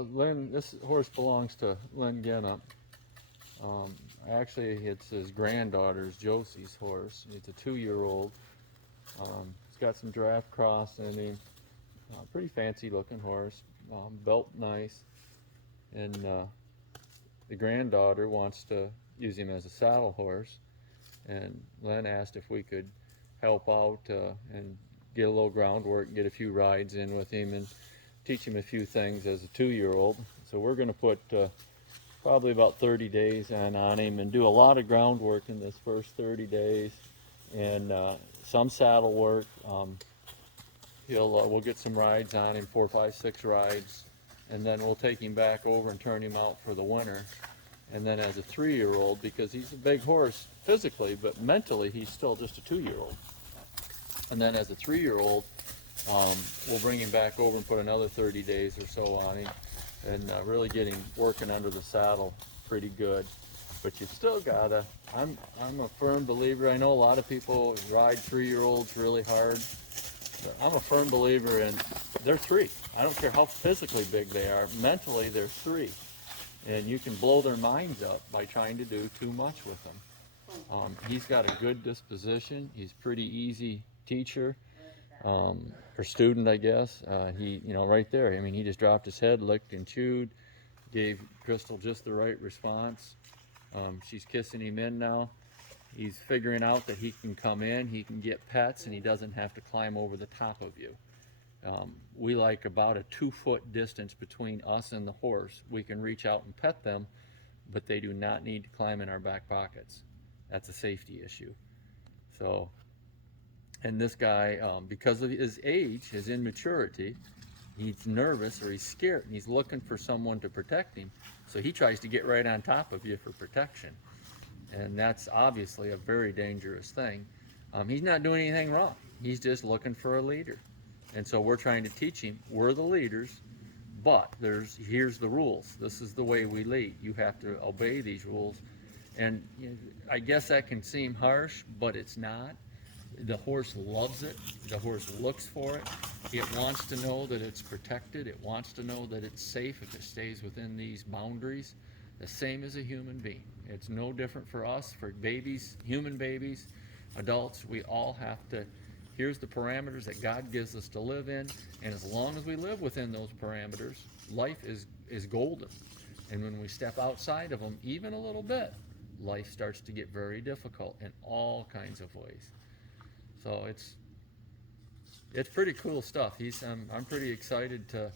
Lynn, this horse belongs to Lynn Ginnup. Actually, it's his granddaughter's Josie's horse. It's a 2-year-old. It's got some draft cross in him. Pretty fancy looking horse. Built nice. And the granddaughter wants to use him as a saddle horse. And Lynn asked if we could help out and get a little groundwork, get a few rides in with him, and teach him a few things as a 2-year-old. So we're going to put probably about 30 days on him and do a lot of groundwork in this first 30 days and some saddle work. We'll get some rides on him, 4, 5, 6 rides, and then we'll take him back over and turn him out for the winter. And then as a 3-year-old, because he's a big horse physically, but mentally he's still just a 2-year-old. And then as a 3-year-old, we'll bring him back over and put another 30 days or so on him and really get him working under the saddle pretty good. But you still gotta, I'm a firm believer, I know a lot of people ride 3-year-olds really hard, but I'm a firm believer in, they're 3. I don't care how physically big they are, mentally they're 3. And you can blow their minds up by trying to do too much with them. He's got a good disposition, he's pretty easy teacher. Or student, I guess. He, right there, I mean, he just dropped his head, licked and chewed, gave Crystal just the right response. She's kissing him in now. He's figuring out that he can come in, he can get pets, and he doesn't have to climb over the top of you. We like about a 2-foot distance between us and the horse. We can reach out and pet them, but they do not need to climb in our back pockets. That's a safety issue. So, and this guy, because of his age, his immaturity, he's nervous or he's scared and he's looking for someone to protect him. So he tries to get right on top of you for protection. And that's obviously a very dangerous thing. He's not doing anything wrong. He's just looking for a leader. And so we're trying to teach him, we're the leaders, but here's the rules. This is the way we lead. You have to obey these rules. And I guess that can seem harsh, but it's not. The horse loves it. The horse looks for it. It wants to know that it's protected. It wants to know that it's safe if it stays within these boundaries. The same as a human being. It's no different for us, for babies, human babies, adults. We all have to, here's the parameters that God gives us to live in. And as long as we live within those parameters, life is golden. And when we step outside of them, even a little bit, life starts to get very difficult in all kinds of ways. So it's pretty cool stuff. I'm pretty excited to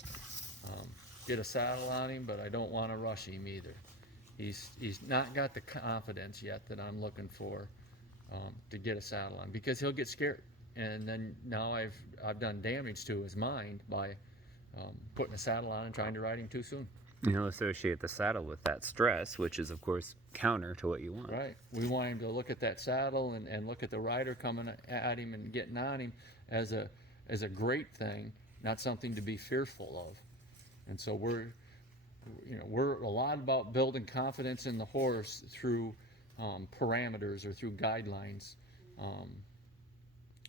get a saddle on him, but I don't want to rush him either. He's not got the confidence yet that I'm looking for to get a saddle on, because he'll get scared, and then now I've done damage to his mind by putting a saddle on and trying to ride him too soon. And he'll associate the saddle with that stress, which is of course counter to what you want. Right. We want him to look at that saddle and look at the rider coming at him and getting on him as a great thing, not something to be fearful of. And so we're a lot about building confidence in the horse through parameters or through guidelines.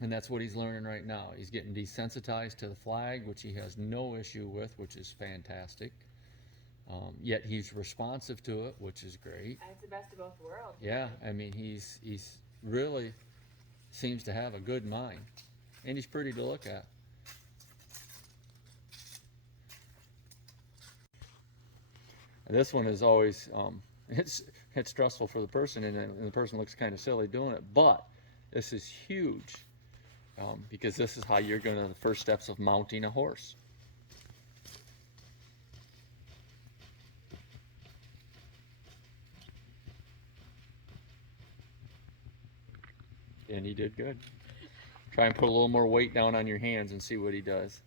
And that's what he's learning right now. He's getting desensitized to the flag, which he has no issue with, which is fantastic. Yet he's responsive to it, which is great. It's the best of both worlds. Yeah, I mean, he's really seems to have a good mind, and he's pretty to look at. This one is always it's stressful for the person, and the person looks kind of silly doing it. But this is huge because this is how you're going to the first steps of mounting a horse. And he did good. Try and put a little more weight down on your hands and see what he does.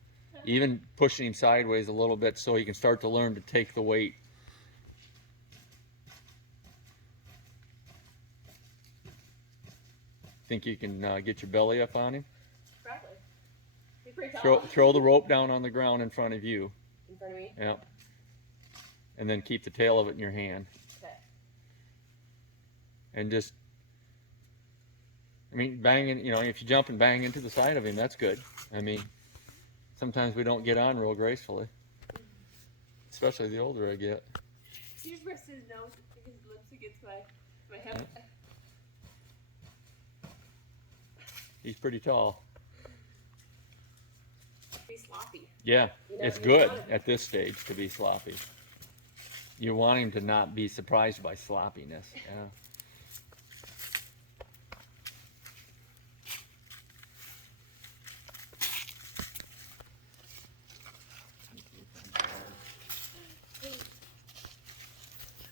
Even pushing him sideways a little bit so he can start to learn to take the weight. Think you can get your belly up on him? Probably. He's pretty tall. Throw the rope down on the ground in front of you. In front of me? Yep. And then keep the tail of it in your hand. Okay. And just, I mean, banging, if you jump and bang into the side of him, that's good. I mean, sometimes we don't get on real gracefully. especially the older I get. He just rests his nose, his lips against my hip. He's pretty tall. He's sloppy. Yeah, You know, it's you good want him- at this stage to be sloppy. You want him to not be surprised by sloppiness. Yeah.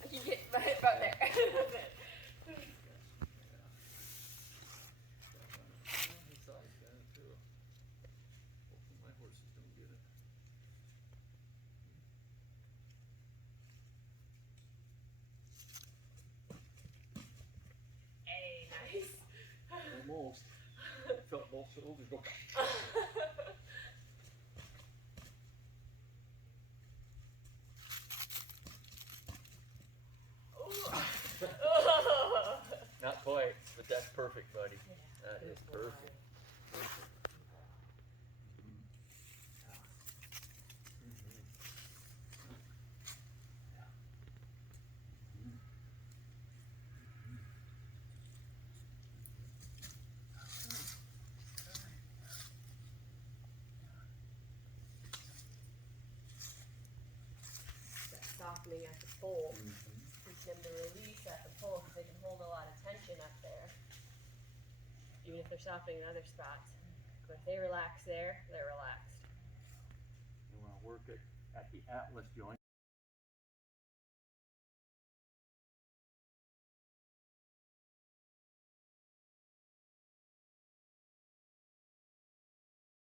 I can get my hip out there. Hey, nice. Almost. Felt both shoulders go. Not quite, but that's perfect, buddy. That is perfect. That softening at the pole. Teach them to release at the pole because they can hold a lot of tension up there. Even if they're softening in other spots. But if they relax there, they're relaxed. You want to work it at the atlas joint.